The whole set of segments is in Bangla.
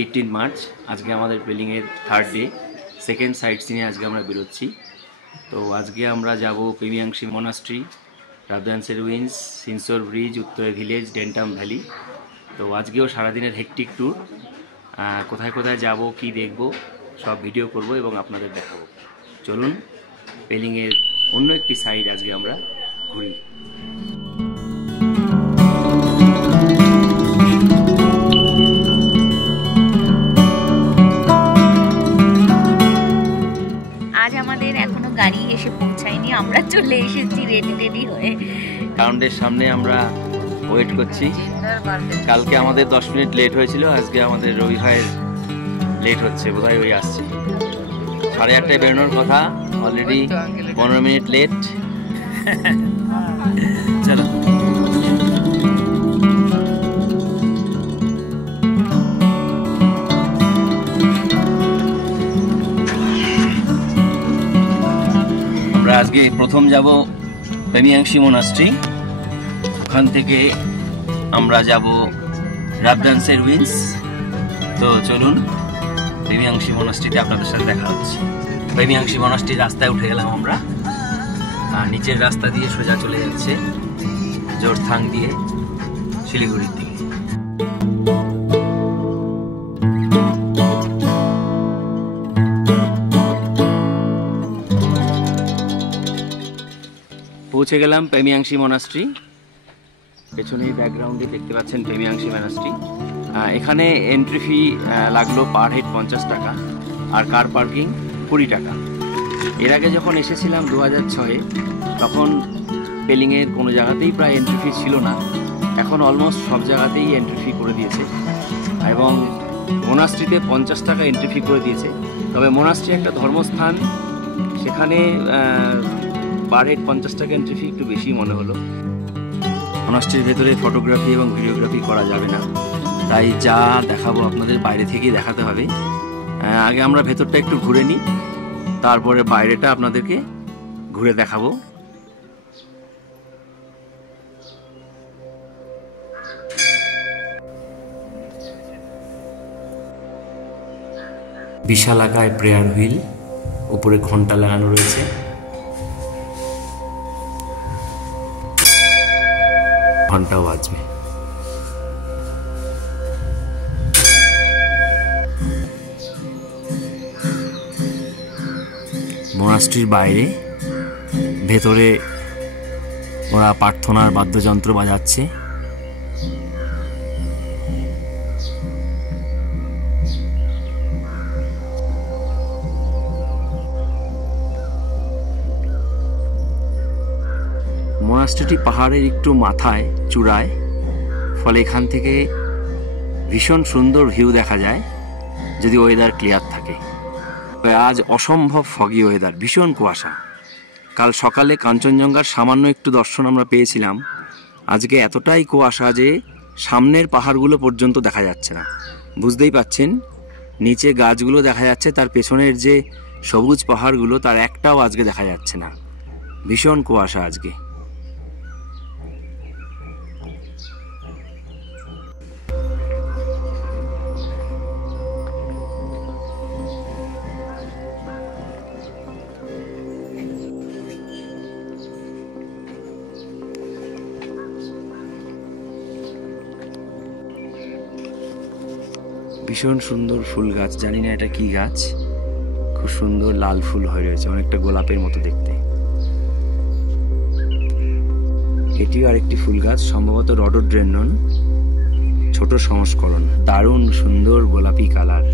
18 মার্চ আজকে আমাদের পেলিংয়ের থার্ড ডে, সেকেন্ড সাইট সিনে আজকে আমরা বেরোচ্ছি। তো আজকে আমরা যাব পেমিয়াংশি মনাস্ট্রি, রাবদানসের উইন্স, সিনসোর ব্রিজ, উত্তরে ভিলেজ, ডেন্টাম ভ্যালি। তো আজকেও সারাদিনের হেকটিক ট্যুর, কোথায় কোথায় যাব, কি দেখব, সব ভিডিও করব এবং আপনাদের দেখাবো। চলুন পেলিংয়ের অন্য একটি সাইড আজকে আমরা ঘুরি। আজ আমাদের এখনো গাড়ি এসে পৌঁছায়নি, আমরা চলে এসেছি রেডি হয়ে। গ্রাউন্ডের সামনে আমরা ওয়েট করছি। কালকে আমাদের 10 মিনিট লেট হয়েছিল, আজকে আমাদের রবি ভাইয়ের লেট হচ্ছে, বোধহয় ওই আসছে। 8:30টায় বেরোনোর কথা, অলরেডি 15 মিনিট লেট। চলো আমরা আজকে প্রথম যাব পেমিয়াংশি মনাস্ট্রি, ওখান থেকে আমরা যাব রাবদানসের উইন্স। তো চলুন পেমিয়াংশি মনাস্ট্রিতে আপনাদের সাথে দেখা হচ্ছে। পেমিয়াংশি মনাস্ট্রির রাস্তায় উঠে গেলাম আমরা, আর নিচের রাস্তা দিয়ে সোজা চলে যাচ্ছে জোরথাং দিয়ে শিলিগুড়ির দিকে। পৌঁছে গেলাম পেমিয়াংশি মনাস্ট্রি। পেছনেই ব্যাকগ্রাউন্ডে দেখতে পাচ্ছেন পেমিয়াংশি মনাস্ট্রি। এখানে এন্ট্রি ফি লাগলো পার হেড 50 টাকা, আর কার পার্কিং 20 টাকা। এর আগে যখন এসেছিলাম 2006-এ, তখন পেলিংয়ের কোনো জায়গাতেই প্রায় এন্ট্রি ফি ছিল না। এখন অলমোস্ট সব জায়গাতেই এন্ট্রি ফি করে দিয়েছে, এবং মনাস্ট্রিতে 50 টাকা এন্ট্রি ফি করে দিয়েছে। তবে মনাস্ট্রি একটা ধর্মস্থান, সেখানে পার হেড 50 টাকা এন্ট্রি ফি একটু বেশি মনে হলো। মনাস্ট্রির ভেতরে ফটোগ্রাফি এবং ভিডিওগ্রাফি করা যাবে না, তাই যা দেখাবো আপনাদের বাইরে থেকেই দেখাতে হবে। আগে আমরা ভেতরটা একটু ঘুরে নিই, তারপরে বাইরেটা আপনাদেরকে ঘুরে দেখাবো। বিশাল আকায় প্রেয়ার হুইল, উপরে ঘন্টা লাগানো রয়েছে। ঘন্টাও বাজবে। মনাস্ট্রির বাইরে, ভেতরে ওরা প্রার্থনার বাদ্যযন্ত্র বাজাচ্ছে। মনাস্ট্রিটি পাহাড়ের একটু মাথায় চূড়ায়, ফলে এখান থেকে ভীষণ সুন্দর ভিউ দেখা যায় যদি ওয়েদার ক্লিয়ার থাকে। আজ অসম্ভব ফগি ওয়েদার, ভীষণ কুয়াশা। কাল সকালে কাঞ্চনজঙ্ঘার সামান্য একটু দর্শন আমরা পেয়েছিলাম, আজকে এতটাই কুয়াশা যে সামনের পাহাড়গুলো পর্যন্ত দেখা যাচ্ছে না। বুঝতেই পাচ্ছেন, নিচে গাছগুলো দেখা যাচ্ছে, তার পেছনের যে সবুজ পাহাড়গুলো তার একটাও আজকে দেখা যাচ্ছে না। ভীষণ কুয়াশা আজকে। ভীষণ সুন্দর ফুল গাছ, জানি না এটা কি গাছ, খুব সুন্দর লাল ফুল হয়ে রয়েছে, অনেকটা গোলাপের মতো দেখতে। এটিও আরেকটি ফুল গাছ, সম্ভবত রডোড্রেন্ডন ছোট সংস্করণ। দারুণ সুন্দর গোলাপি কালার।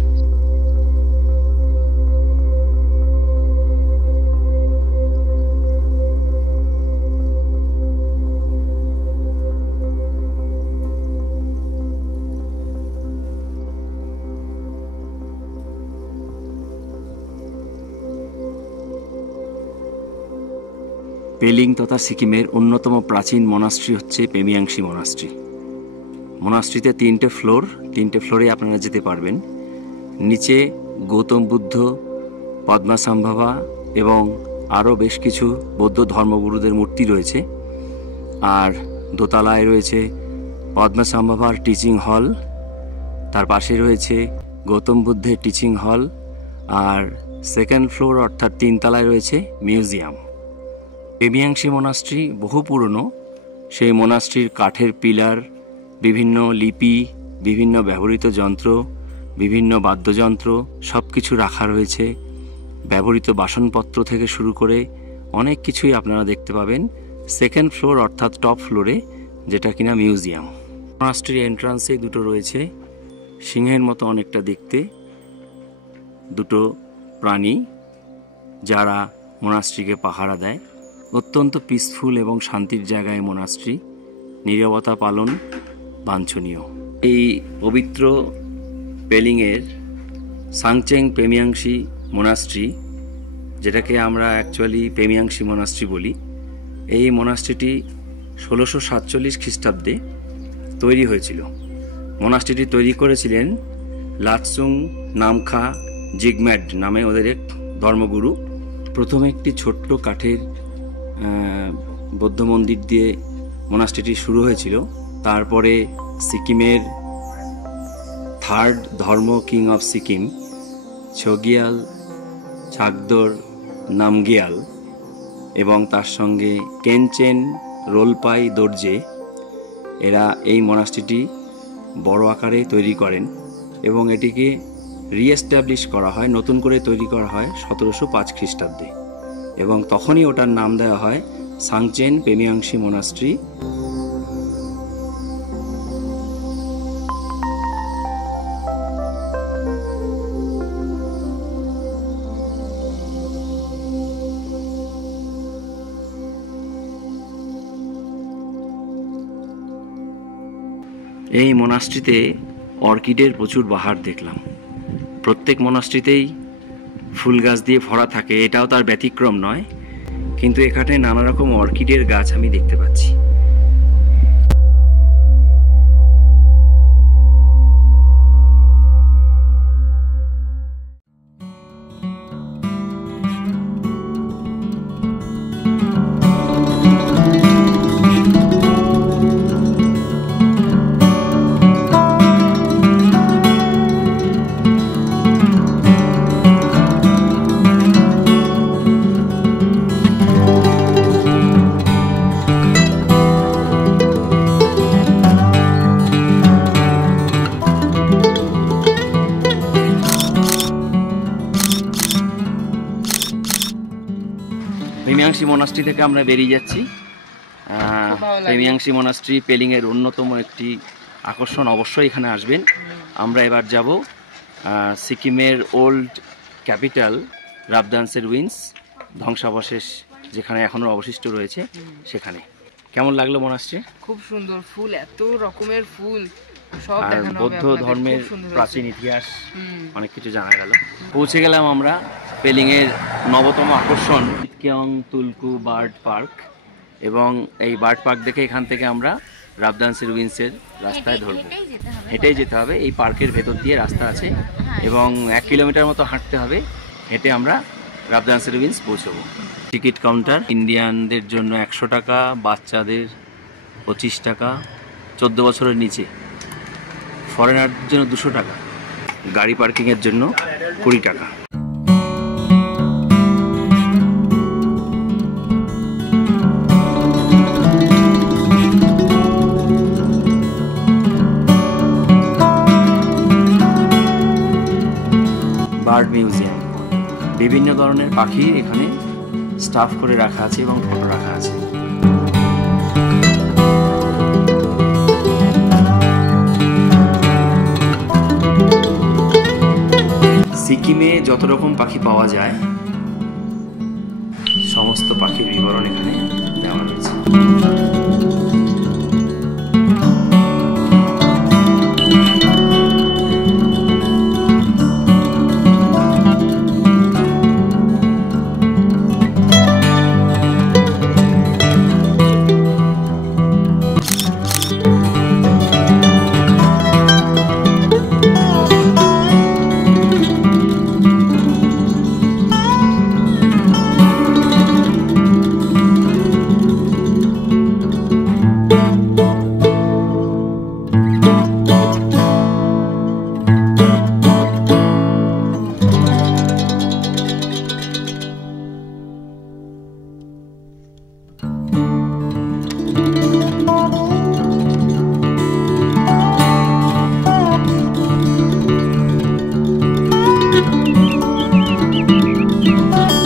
পেলিং তথা সিকিমের অন্যতম প্রাচীন মনাস্ট্রি হচ্ছে পেমিয়াংশি মনাস্ট্রি। মনাস্ট্রিতে 3টে ফ্লোর, 3টে ফ্লোরে আপনারা যেতে পারবেন। নিচে গৌতম বুদ্ধ, পদ্মাসাম্ভাবা এবং আরও বেশ কিছু বৌদ্ধ ধর্মগুরুদের মূর্তি রয়েছে। আর দোতলায় রয়েছে পদ্মাসাম্ভাবার টিচিং হল, তার পাশে রয়েছে গৌতম বুদ্ধের টিচিং হল, আর সেকেন্ড ফ্লোর অর্থাৎ 3 তলায় রয়েছে মিউজিয়াম। পেমিয়াংশি মনাস্ট্রি বহু পুরনো। সেই মনাস্ট্রির কাঠের পিলার, বিভিন্ন লিপি, বিভিন্ন ব্যবহৃত যন্ত্র, বিভিন্ন বাদ্যযন্ত্র সব কিছু রাখা রয়েছে। ব্যবহৃত বাসনপত্র থেকে শুরু করে অনেক কিছুই আপনারা দেখতে পাবেন সেকেন্ড ফ্লোর অর্থাৎ টপ ফ্লোরে, যেটা কিনা মিউজিয়াম। মনাস্ট্রির এন্ট্রান্সে দুটো রয়েছে সিংহের মতো অনেকটা দেখতে দুটো প্রাণী, যারা মনাস্ট্রিকে পাহারা দেয়। অত্যন্ত পিসফুল এবং শান্তির জায়গায় মনাস্ট্রি, নীরবতা পালন বাঞ্ছনীয়। এই পবিত্র পেলিংয়ের সাংচেং পেমিয়াংশি মোনাস্ট্রি, যেটাকে আমরা অ্যাকচুয়ালি পেমিয়াংশি মোনাস্ট্রি বলি, এই মোনাস্ট্রিটি 1647 খ্রিস্টাব্দে তৈরি হয়েছিল। মোনাস্ট্রিটি তৈরি করেছিলেন লাৎসুং নামখা জিগম্যাড নামে ওদের এক ধর্মগুরু। প্রথমে একটি ছোট্ট কাঠের বৌদ্ধ মন্দির দিয়ে মোনাস্ট্রিটি শুরু হয়েছিল। তারপরে সিকিমের থার্ড ধর্ম কিং অফ সিকিম ছগিয়াল ছাগদর নামগিয়াল এবং তার সঙ্গে কেনচেন রোলপাই দর্জে, এরা এই মনাস্ট্রিটি বড় আকারে তৈরি করেন এবং এটিকে রিএস্টাবলিশ করা হয়, নতুন করে তৈরি করা হয় 1705 খ্রিস্টাব্দে, এবং তখনই ওটার নাম দেওয়া হয় সাংচেন পেমিয়াংশি মোনাস্ট্রি। এই মোনাস্ট্রিতে অর্কিডের প্রচুর বাহার দেখলাম। প্রত্যেক মোনাস্ট্রিতেই ফুল গাছ দিয়ে ভরা থাকে, এটাও তার ব্যতিক্রম নয়, কিন্তু এখানে নানা রকম অর্কিডের গাছ আমি দেখতে পাচ্ছি। পেমিয়াংশি মোনাস্ট্রি থেকে আমরা বেরিয়ে যাচ্ছি। পেমিয়াংশি মোনাস্ট্রি পেলিংয়ের অন্যতম একটি আকর্ষণ, অবশ্যই এখানে আসবেন। আমরা এবার যাব সিকিমের ওল্ড ক্যাপিটাল রাবদান্সের রুইন্স, ধ্বংসাবশেষ যেখানে এখনও অবশিষ্ট রয়েছে সেখানে। কেমন লাগলো মোনাস্ট্রি? খুব সুন্দর ফুল, এত রকমের ফুল, সব আর দেখানো হবে বৌদ্ধ আপনাদের। ধর্মের খুব সুন্দর প্রাচীন ইতিহাস হুম। অনেক কিছু জানা গেল। পৌঁছে গেলাম আমরা পেলিংয়ের নবতম আকর্ষণ কিয়ং তুলকু বার্ড পার্ক, এবং এই বার্ড পার্ক দেখে এখান থেকে আমরা রাবদান্সের রুইন্সের রাস্তায় ধরবো। হেঁটেই যেতে হবে, এই পার্কের ভেতর দিয়ে রাস্তা আছে এবং 1 কিলোমিটার মতো হাঁটতে হবে, হেঁটে আমরা রাবদান্সের রুইন্স পৌঁছবো। টিকিট কাউন্টার ইন্ডিয়ানদের জন্য 100 টাকা, বাচ্চাদের 25 টাকা, 14 বছরের নিচে, ফরেনারদের জন্য 200 টাকা, গাড়ি পার্কিংয়ের জন্য 20 টাকা। বার্ড মিউজিয়াম, বিভিন্ন ধরনের পাখি এখানে স্টাফ করে রাখা আছে এবং ফটো রাখা আছে। সিকিমে যত রকম পাখি পাওয়া যায় সমস্ত পাখির বিবরণ এখানে দেওয়া রয়েছে।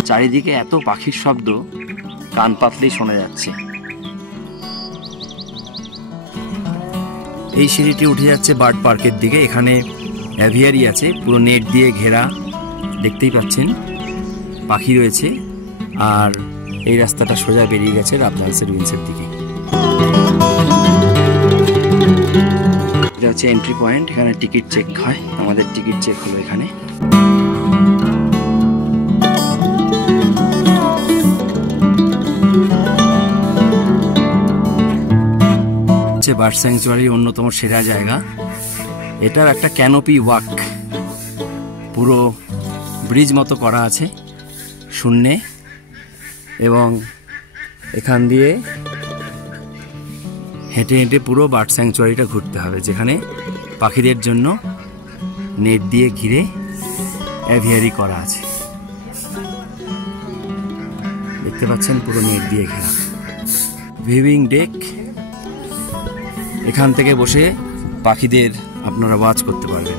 চারিদিকে এত পাখির শব্দ, কান পাতলেই শোনা যাচ্ছে। এই সিঁড়িটি উঠে যাচ্ছে বার্ড পার্কের দিকে। এখানে অ্যাভিয়ারি আছে, পুরো নেট দিয়ে ঘেরা, দেখতেই পাচ্ছেন পাখি রয়েছে। আর এই রাস্তাটা সোজা বেরিয়ে গেছে রাবজানসের রুইন্সের দিকে। এটা হচ্ছে এন্ট্রি পয়েন্ট, এখানে টিকিট চেক হয়। আমাদের টিকিট চেক হলো এখানে। বার্ড স্যাংচুয়ারির অন্যতম সেরা জায়গা। এটার একটা ক্যানোপি ওয়াক, পুরো ব্রিজ মতো করা আছে শূন্যে, এবং এখান দিয়ে হেঁটে হেঁটে পুরো বার্ড স্যাংচুয়ারিটা ঘুরতে হবে, যেখানে পাখিদের জন্য নেট দিয়ে ঘিরে অ্যাভিয়ারি করা আছে। দেখতে পাচ্ছেন পুরো নেট দিয়ে ঘেরা। ভিউইং ডেক, এখান থেকে বসে পাখিদের আপনারা ওয়াচ করতে পারবেন।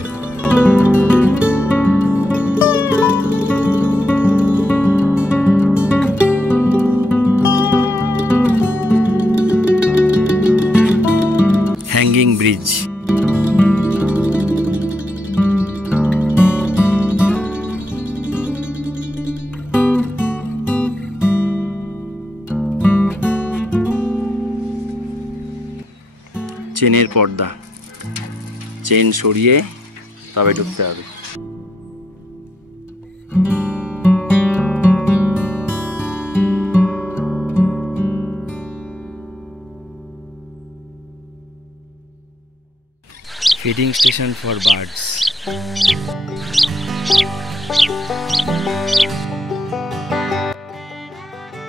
হ্যাঙ্গিং ব্রিজ, চেনের পর্দা, চেন সরিয়ে তবে ঢুকতে হবে। Feeding station for birds.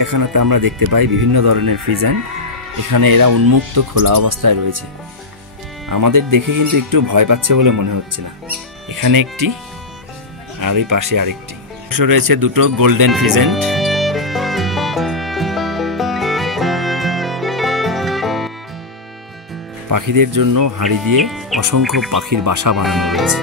এখানেতে আমরা দেখতে পাই বিভিন্ন ধরনের ফিজেন। এখানে এরা উন্মুক্ত খোলা অবস্থায় রয়েছে। আমাদের দেখে কিন্তু একটু ভয় পাচ্ছে বলে মনে হচ্ছে না। এখানে একটি, আর এই পাশে আরেকটি। রয়েছে দুটো গোল্ডেন ফিজেন্ট। পাখিদের জন্য হাঁড়ি দিয়ে অসংখ্য পাখির বাসা বানানো রয়েছে।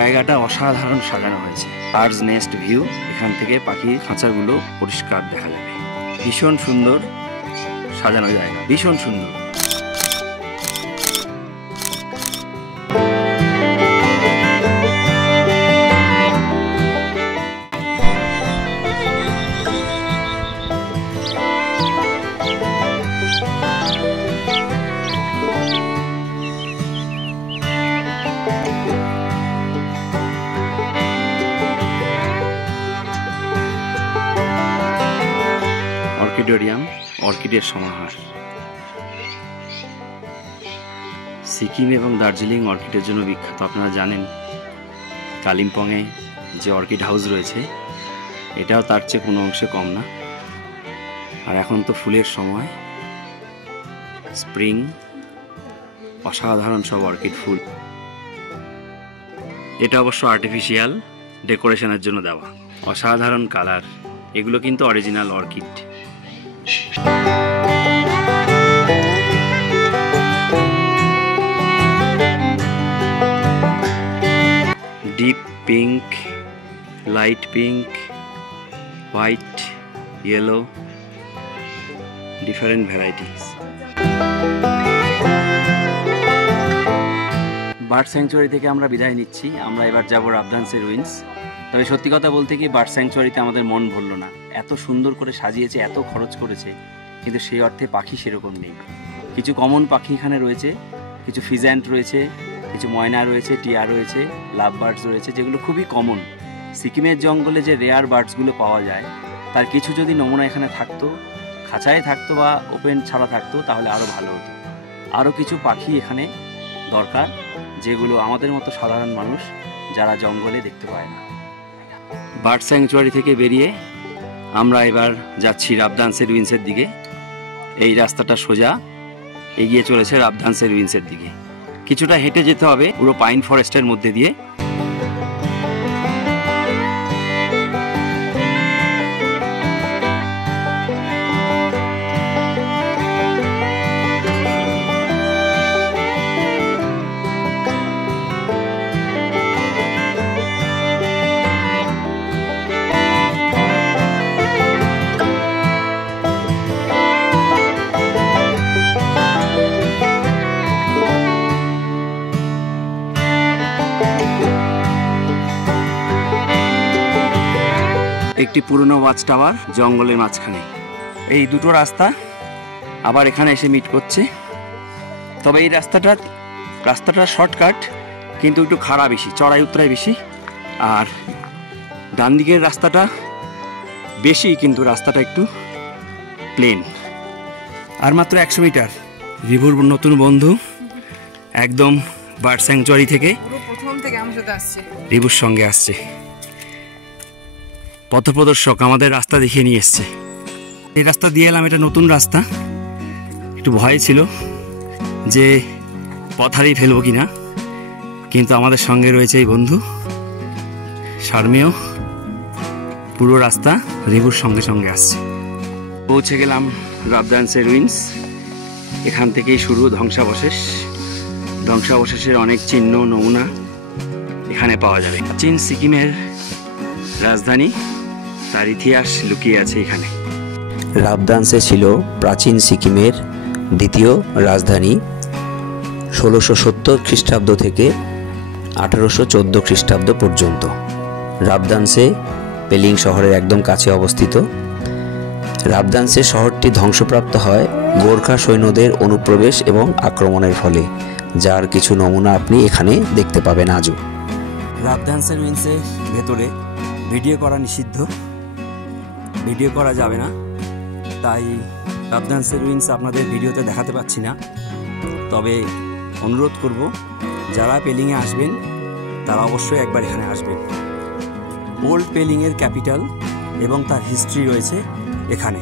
জায়গাটা অসাধারণ সাজানো হয়েছে। বার্ডস নেস্ট ভিউ, এখান থেকে পাখির খাঁচাগুলো পরিষ্কার দেখা যাবে। ভীষণ সুন্দর সাজানো জায়গা, ভীষণ সুন্দর। অর্কিডোরিয়াম, অর্কিডের সমাহার। সিকিম এবং দার্জিলিং অর্কিডের জন্য বিখ্যাত, আপনারা জানেন। কালিম্পংয়ে যে অর্কিড হাউস রয়েছে, এটাও তার চেয়ে কোনো অংশে কম না। আর এখন তো ফুলের সময়, স্প্রিং, অসাধারণ সব অর্কিড ফুল। এটা অবশ্য আর্টিফিশিয়াল ডেকোরেশনের জন্য দেওয়া। অসাধারণ কালার, এগুলো কিন্তু original orchid. Deep pink, light pink, white, yellow, different varieties. Bird sanctuary থেকে আমরা বিদায় নিচ্ছি। আমরা এবার যাব রাবজানসের রুইন্স। তবে সত্যি কথা বলতে কি, বার্ড স্যাংচুয়ারিতে আমাদের মন ভরল না। এত সুন্দর করে সাজিয়েছে, এত খরচ করেছে, কিন্তু সেই অর্থে পাখি সেরকম নেই। কিছু কমন পাখি এখানে রয়েছে, কিছু ফিজেন্ট রয়েছে, কিছু ময়না রয়েছে, টিয়া রয়েছে, লাভ বার্ডস রয়েছে, যেগুলো খুবই কমন। সিকিমের জঙ্গলে যে রেয়ার বার্ডসগুলো পাওয়া যায়, তার কিছু যদি নমুনা এখানে থাকতো খাঁচায় থাকতো বা ওপেন ছাড়া থাকতো তাহলে আরও ভালো হতো। আরও কিছু পাখি এখানে দরকার, যেগুলো আমাদের মতো সাধারণ মানুষ যারা জঙ্গলে দেখতে পায় না। বার্ড স্যাংচুয়ারি থেকে বেরিয়ে আমরা এবার যাচ্ছি রাবদানসের রুইন্সের দিকে। এই রাস্তাটা সোজা এগিয়ে চলেছে রাবদানসের রুইন্সের দিকে। কিছুটা হেঁটে যেতে হবে পুরো পাইন ফরেস্টের মধ্যে দিয়ে। একটি পুরনো ওয়াচ টাওয়ার জঙ্গলের মাঝখানে। এই দুটো রাস্তা আবার এখানে এসে মিট করছে। তবে এই রাস্তাটা শর্টকাট, কিন্তু একটু খাড়া বেশি, চড়াই উতরাই বেশি। আর ডান দিকের রাস্তাটা বেশি, কিন্তু রাস্তাটা একটু প্লেন। আর মাত্র 100 মিটার রিভুর নতুন বন্ধু একদম বার্ড স্যাংচুয়ারি থেকে প্রথম থেকে আমার সাথে আসছে, রিভুর সঙ্গে আসছে। পথপ্রদর্শক আমাদের রাস্তা দেখিয়ে নিয়ে এসছে। এই রাস্তা দিয়ে এলাম, এটা নতুন রাস্তা। একটু ভয় ছিল যে পথ হারিয়ে ফেলবো কিনা, কিন্তু আমাদের সঙ্গে রয়েছে এই বন্ধু শারমিও। পুরো রাস্তা রিভুর সঙ্গে সঙ্গে আসছে। পৌঁছে গেলাম রাবদানসের রুইন্স। এখান থেকেই শুরু ধ্বংসাবশেষ। ধ্বংসাবশেষের অনেক চিহ্ন নমুনা এখানে পাওয়া যাবে। প্রাচীন সিকিমের রাজধানী, তার ইতিহাস লুকিয়ে আছে এখানে। রাবদানসে ছিল প্রাচীন সিকিমের দ্বিতীয় রাজধানী। 1670 খ্রিস্টাব্দ থেকে 1814 খ্রিস্টাব্দ পর্যন্ত। রাবদানসে পেলিং শহরের একদম কাছে অবস্থিত। রাবদানসে শহরটি ধ্বংসপ্রাপ্ত হয় গোর্খা সৈন্যদের অনুপ্রবেশ এবং আক্রমণের ফলে, যার কিছু নমুনা আপনি এখানে দেখতে পাবেন আজও। রাবদানসের রুইন্সের ভেতরে ভিডিও করা নিষিদ্ধ, ভিডিও করা যাবে না, তাই রাবদানসের রুইন্স আপনাদের ভিডিওতে দেখাতে পাচ্ছি না। তবে অনুরোধ করব, যারা পেলিংয়ে আসবেন তারা অবশ্যই একবার এখানে আসবেন। ওল্ড পেলিংয়ের ক্যাপিটাল এবং তার হিস্ট্রি রয়েছে এখানে।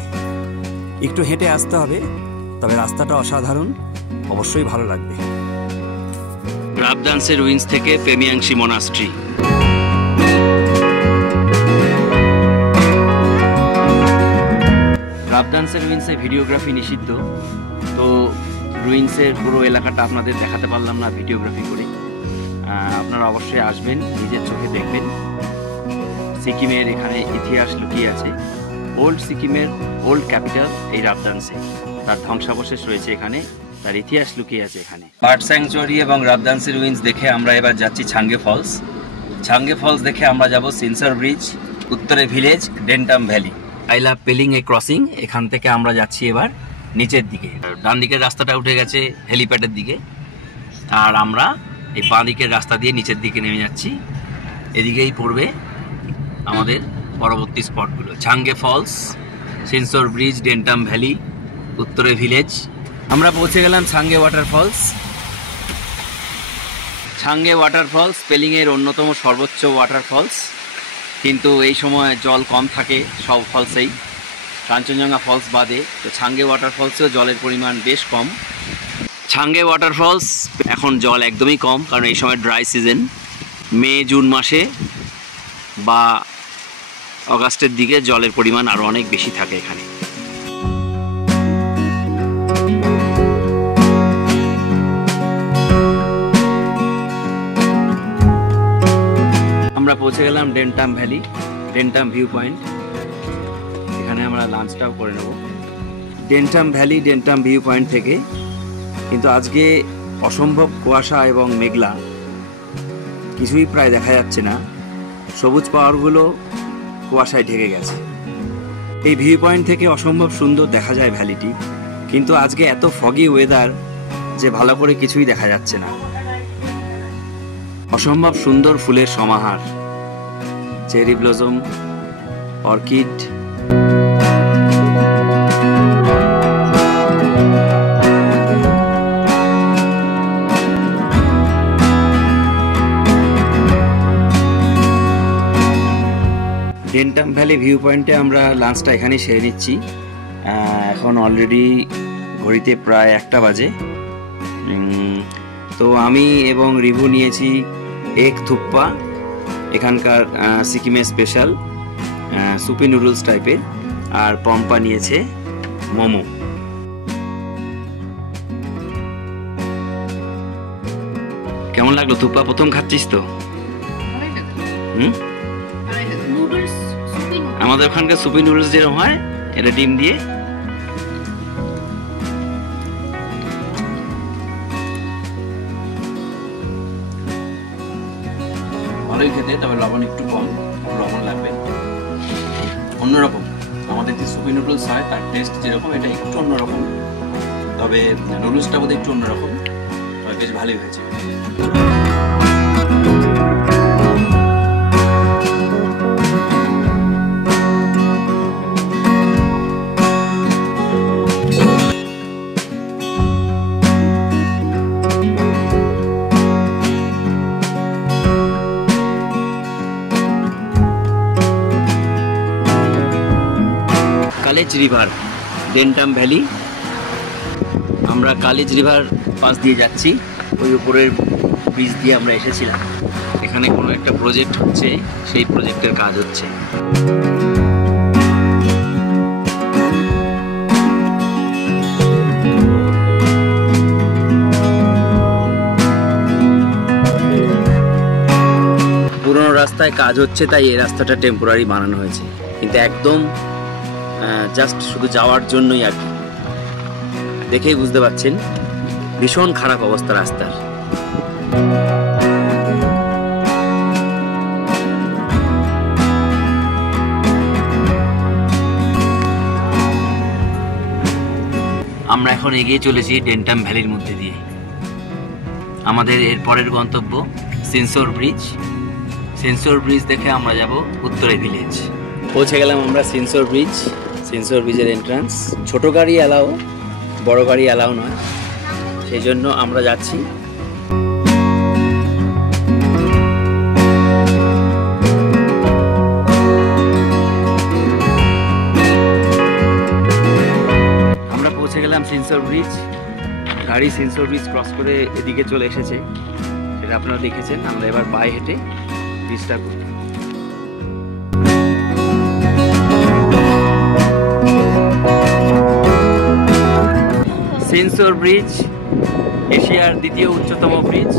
একটু হেঁটে আসতে হবে, তবে রাস্তাটা অসাধারণ, অবশ্যই ভালো লাগবে। রাবদানসের রুইন্স থেকে পেমিয়াংশি মনাস্ট্রি। রাবদানসের রুইন্সে ভিডিওগ্রাফি নিষিদ্ধ, তো রুইন্সের পুরো এলাকাটা আপনাদের দেখাতে পারলাম না ভিডিওগ্রাফি করে। আপনারা অবশ্যই আসবেন, নিজের চোখে দেখবেন। সিকিমের এখানে ইতিহাস লুকিয়ে আছে। ওল্ড সিকিমের ওল্ড ক্যাপিটাল এই রাবদানসে, তার ধ্বংসাবশেষ রয়েছে এখানে, তার ইতিহাস লুকিয়ে আছে এখানে। বার্ড স্যাংচুয়ারি এবং রাবদানসের রুইন্স দেখে আমরা এবার যাচ্ছি ছাঙ্গে ফলস। ছাঙ্গে ফলস দেখে আমরা যাব সেন্সর ব্রিজ, উত্তরে village, Dentam valley. I love Pelling A crossing. এখান থেকে আমরা যাচ্ছি এবার নিচের দিকে। ডান দিকের রাস্তাটা উঠে গেছে হেলিপ্যাডের দিকে, আর আমরা এই বাঁ দিকের রাস্তা দিয়ে নিচের দিকে নেমে যাচ্ছি। এদিকেই পড়বে আমাদের পরবর্তী স্পটগুলো: ছাঙ্গে ফলস, সেন্সর bridge, Dentam valley, Uttarey village. আমরা পৌঁছে গেলাম ছাঙ্গে ওয়াটারফলস। ছাঙ্গে ওয়াটারফলস পেলিংয়ের অন্যতম সর্বোচ্চ ওয়াটারফলস, কিন্তু এই সময় জল কম থাকে সব ফলসেই, কাঞ্চনজঙ্ঘা ফলস বাদে। তো ছাঙ্গে ওয়াটারফলসেও জলের পরিমাণ বেশ কম। ছাঙ্গে ওয়াটারফলস এখন জল একদমই কম, কারণ এই সময় ড্রাই সিজন। মে জুন মাসে বা অগাস্টের দিকে জলের পরিমাণ আরও অনেক বেশি থাকে এখানে। আমরা পৌঁছে গেলাম Dentam valley, Dentam view point. এখানে আমরা লাঞ্চটাও করে নেব Dentam valley, Dentam view point থেকে। কিন্তু আজকে অসম্ভব কুয়াশা এবং মেঘলা, কিছুই প্রায় দেখা যাচ্ছে না। সবুজ পাহাড়গুলো কুয়াশায় ঢেকে গেছে। এই ভিউ পয়েন্ট থেকে অসম্ভব সুন্দর দেখা যায় ভ্যালিটি, কিন্তু আজকে এত ফগি ওয়েদার যে ভালো করে কিছুই দেখা যাচ্ছে না। অসম্ভব সুন্দর ফুলের সমাহার, cherry blossom, orchid. Dentam valley view পয়েন্টে আমরা লাঞ্চটা এখানেই সেরে নিচ্ছি। এখন অলরেডি ঘড়িতে প্রায় 1টা বাজে। তো আমি এবং রিভু নিয়েছি এগ থুপ্পা, এখানকার সিকিমের স্পেশাল সুপি নুডলস টাইপের, আর পম্পা নিয়েছে মোমো। কেমন লাগলো থুপ্পা? প্রথম খাচ্ছিস তো? আমাদের ওখানকার সুপি নুডলস যেরকম হয়, এটা ডিম দিয়ে। ভালোই খেতে, তবে লবণ একটু কম, লবণ লাগবে। অন্যরকম আমাদের যে সুপি নুডলস হয় তার টেস্ট যেরকম, এটা একটু অন্যরকম, তবে নুডলসটা বোধহয় একটু অন্যরকম, তবে বেশ ভালোই হয়েছে। College river, Dentam valley. আমরা কালেজ রিভার পাশ দিয়ে যাচ্ছি, ওই উপরের ব্রিজ দিয়ে আমরা এসেছিলাম। এখানে কোনো একটা প্রজেক্ট হচ্ছে, সেই প্রজেক্টের কাজ হচ্ছে। পুরোনো রাস্তায় কাজ হচ্ছে, তাই এই রাস্তাটা টেম্পোরারি বানানো হয়েছে, কিন্তু একদম জাস্ট শুধু যাওয়ার জন্যই আর কি। দেখেই বুঝতে পারছেন ভীষণ খারাপ অবস্থা রাস্তার। আমরা এখন এগিয়ে চলেছি ডেন্টাম ভ্যালির মধ্যে দিয়ে। আমাদের এর পরের গন্তব্য সেন্সর ব্রিজ। সেন্সর ব্রিজ দেখে আমরা যাব উত্তরে ভিলেজ। পৌঁছে গেলাম আমরা সেন্সর ব্রিজ। সেন্সর ব্রিজের এন্ট্রান্স। ছোট গাড়ি অ্যালাও, বড় গাড়ি অ্যালাও নয়, সেই জন্য আমরা যাচ্ছি। আমরা পৌঁছে গেলাম সেন্সর ব্রিজ। গাড়ি সেন্সর ব্রিজ ক্রস করে এদিকে চলে এসেছে, সেটা আপনারা দেখেছেন। আমরা এবার পায়ে হেঁটে ব্রিজটা করব। সেন্সর ব্রিজ এশিয়ার দ্বিতীয় উচ্চতম ব্রিজ।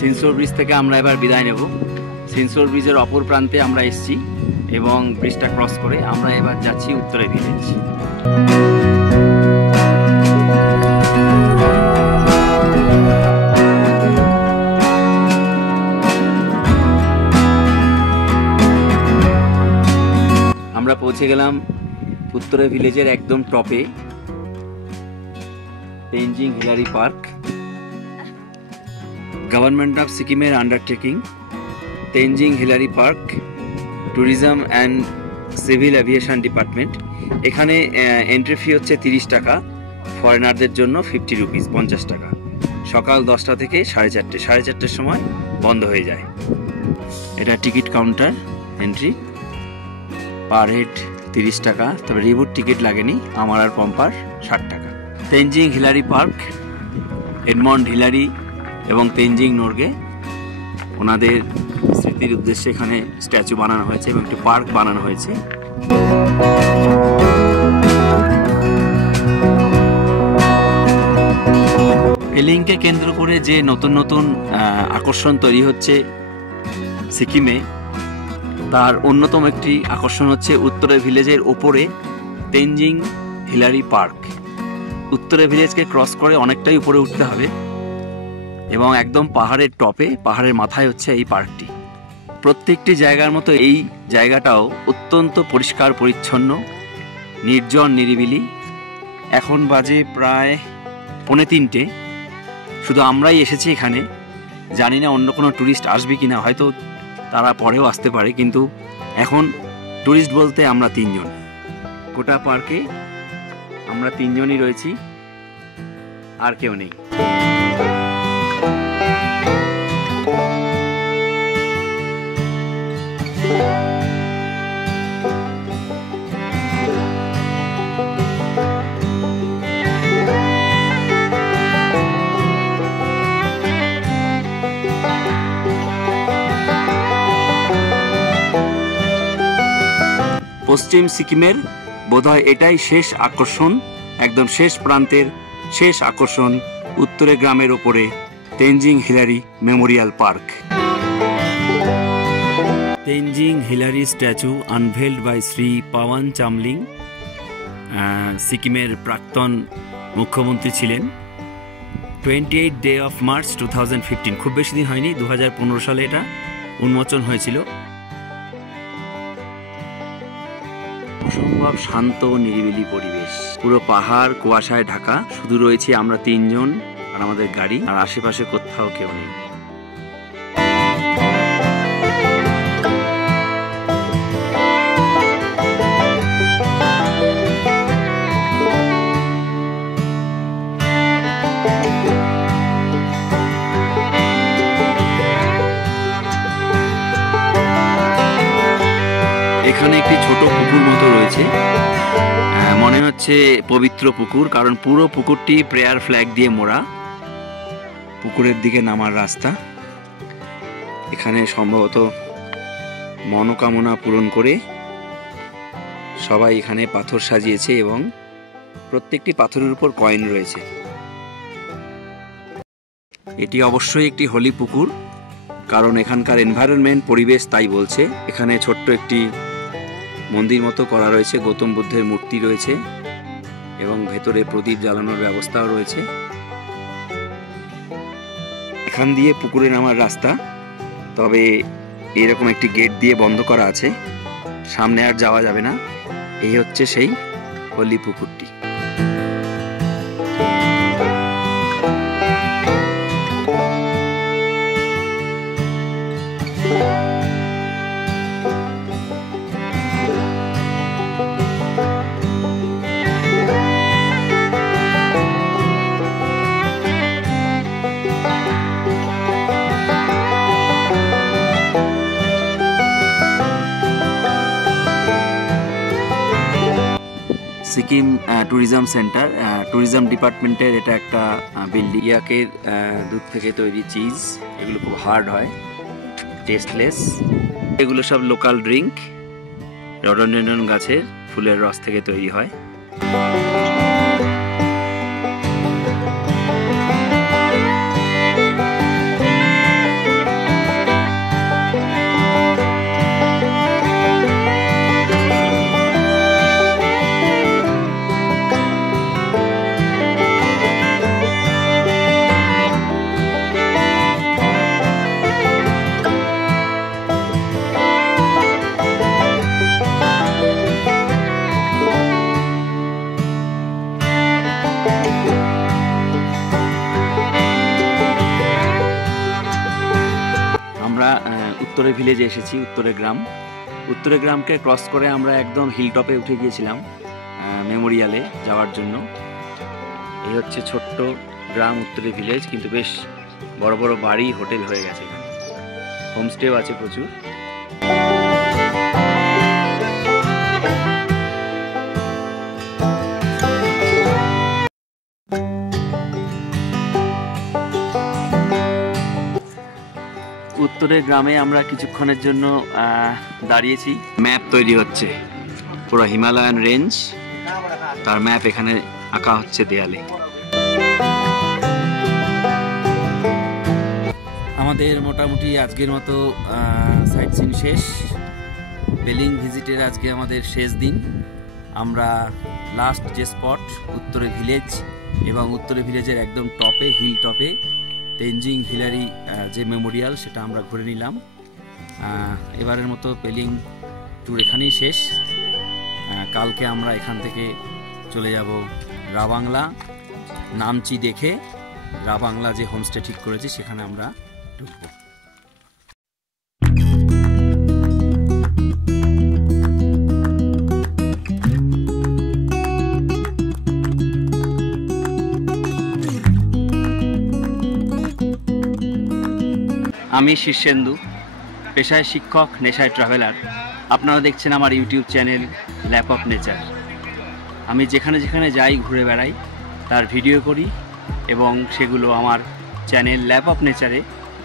সেন্সর ব্রিজ থেকে আমরা এবার বিদায় নেব। সেন্সর ব্রিজের অপর প্রান্তে আমরা এসেছি এবং ব্রিজটা ক্রস করে আমরা এবার যাচ্ছি উত্তরে ভিলেজ। আমরা পৌঁছে গেলাম উত্তরে ভিলেজের একদম টপে, Tenzing Hillary park. Government of সিকিমের undertaking Tenzing Hillary park, tourism and civil aviation department. এখানে এন্ট্রি ফি হচ্ছে 30 টাকা, ফরেনারদের জন্য 50 রুপিস, 50 টাকা। সকাল 10টা থেকে 4:30, 4:30টার সময় বন্ধ হয়ে যায়। এটা ticket counter, entry per head 30 টাকা, তবে রিবুট টিকিট লাগেনি, আমার আর পম্পার 60 টাকা। Tenzing Hillary park, Edmund Hillary এবং তেনজিং নোরগে, ওনাদের স্মৃতির উদ্দেশ্যে এখানে স্ট্যাচু বানানো হয়েছে এবং একটি পার্ক বানানো হয়েছে। এলিংকে কেন্দ্র করে যে নতুন নতুন আকর্ষণ তৈরি হচ্ছে সিকিমে, তার অন্যতম একটি আকর্ষণ হচ্ছে উত্তরে ভিলেজের ওপরে তেনজিং হিলারি পার্ক। উত্তরে ভিলেজকে ক্রস করে অনেকটাই উপরে উঠতে হবে এবং একদম পাহাড়ের টপে, পাহাড়ের মাথায় হচ্ছে এই পার্কটি। প্রত্যেকটি জায়গার মতো এই জায়গাটাও অত্যন্ত পরিষ্কার পরিচ্ছন্ন, নির্জন নিরিবিলি। এখন বাজে প্রায় 2:45। শুধু আমরাই এসেছি এখানে, জানি না অন্য কোনো ট্যুরিস্ট আসবে কিনা, হয়তো তারা পরেও আসতে পারে, কিন্তু এখন ট্যুরিস্ট বলতে আমরা 3 জন। গোটা পার্কে আমরা 3 জনই রয়েছি, আর কেউ নেই। পশ্চিম সিকিমের বোধহয় এটাই শেষ আকর্ষণ, একদম শেষ প্রান্তের শেষ আকর্ষণ, উত্তরে গ্রামের ওপরে Tenzing Hillary memorial park. Tenzing Hillary statue unveiled by Shri Pawan Chamling, সিকিমের প্রাক্তন মুখ্যমন্ত্রী ছিলেন। 28 ডে অফ মার্চ 2015, খুব বেশি দিন হয়নি, 2015 সালে এটা উন্মোচন হয়েছিল। অসম্ভব শান্ত নিরিবিলি পরিবেশ, পুরো পাহাড় কুয়াশায় ঢাকা, শুধু রয়েছি আমরা 3 জন আর আমাদের গাড়ি, আর আশেপাশে কোথাও কেউ নেই। এখানে একটি ছোট পুকুর মতো রয়েছে, মনে হচ্ছে পবিত্র পুকুর, কারণ পুরো পুকুরটি প্রেয়ার ফ্ল্যাগ দিয়ে মোড়া। পুকুরের দিকে নামার রাস্তা। এখানে সম্ভবত মনোকামনা পূরণ করে সবাই এখানে পাথর সাজিয়েছে এবং প্রত্যেকটি পাথরের উপর কয়েন রয়েছে। এটি অবশ্যই একটি হোলি পুকুর, কারণ এখানকার এনভায়রনমেন্ট, পরিবেশ তাই বলছে। এখানে ছোট্ট একটি মন্দির মতো করা রয়েছে, গৌতম বুদ্ধের মূর্তি রয়েছে এবং ভেতরে প্রদীপ জ্বালানোর ব্যবস্থাও রয়েছে। এখান দিয়ে পুকুরে নামার রাস্তা, তবে এরকম একটি গেট দিয়ে বন্ধ করা আছে, সামনে আর যাওয়া যাবে না। এই হচ্ছে সেই হোলি পুকুরটি। সিকিম ট্যুরিজম সেন্টার, ট্যুরিজম ডিপার্টমেন্টের এটা একটা বিল্ডিং। ইয়াকের দুধ থেকে তৈরি চিজ, এগুলো খুব হার্ড হয়, টেস্টলেস। এগুলো সব লোকাল ড্রিঙ্ক, রডোডেন্ড্রন গাছের ফুলের রস থেকে তৈরি হয়। উত্তরে ভিলেজে এসেছি, উত্তরে গ্রাম। উত্তরে গ্রামকে ক্রস করে আমরা একদম হিল টপে উঠে গিয়েছিলাম মেমোরিয়ালে যাওয়ার জন্য। এই হচ্ছে ছোট্ট গ্রাম উত্তরে ভিলেজ, কিন্তু বেশ বড় বড় বাড়ি, হোটেল হয়ে গেছে, হোমস্টেও আছে প্রচুর। উত্তরের গ্রামে আমরা কিছুক্ষণের জন্য দাঁড়িয়েছি। ম্যাপ তৈরি হচ্ছে, পুরো হিমালয়ান রেঞ্জ, তার ম্যাপ এখানে আঁকা হচ্ছে দেয়ালে। আমাদের মোটামুটি আজকের মতো সাইট সিন শেষ। বেলিং ভিজিটের আজকে আমাদের শেষ দিন। আমরা লাস্ট যে স্পট উত্তরে ভিলেজ, এবং উত্তরে ভিলেজের একদম টপে, হিল টপে তেনজিং হিলারি যে মেমোরিয়াল, সেটা আমরা ঘুরে নিলাম। এবারের মতো পেলিং ট্যুর এখানেই শেষ। কালকে আমরা এখান থেকে চলে যাব রাবাংলা। নামচি দেখে রাবাংলা যে হোমস্টে ঠিক করেছি সেখানে আমরা ঢুকবো। আমি শীর্ষেন্দু, পেশায় শিক্ষক, নেশায় ট্রাভেলার। আপনারা দেখছেন আমার YouTube channel lap of nature. আমি যেখানে যেখানে যাই, ঘুরে বেড়াই, তার ভিডিও করি এবং সেগুলো আমার চ্যানেল ল্যাপ অফ নেচারে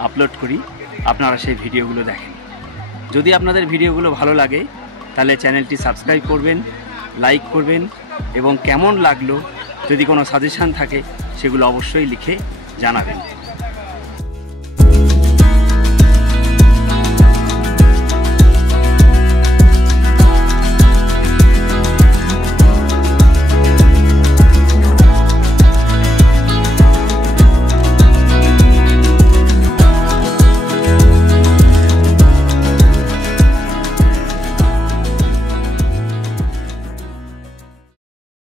আপলোড করি। আপনারা সেই ভিডিওগুলো দেখেন। যদি আপনাদের ভিডিওগুলো ভালো লাগে তাহলে চ্যানেলটি সাবস্ক্রাইব করবেন, লাইক করবেন, এবং কেমন লাগলো যদি কোনো সাজেশান থাকে সেগুলো অবশ্যই লিখে জানাবেন।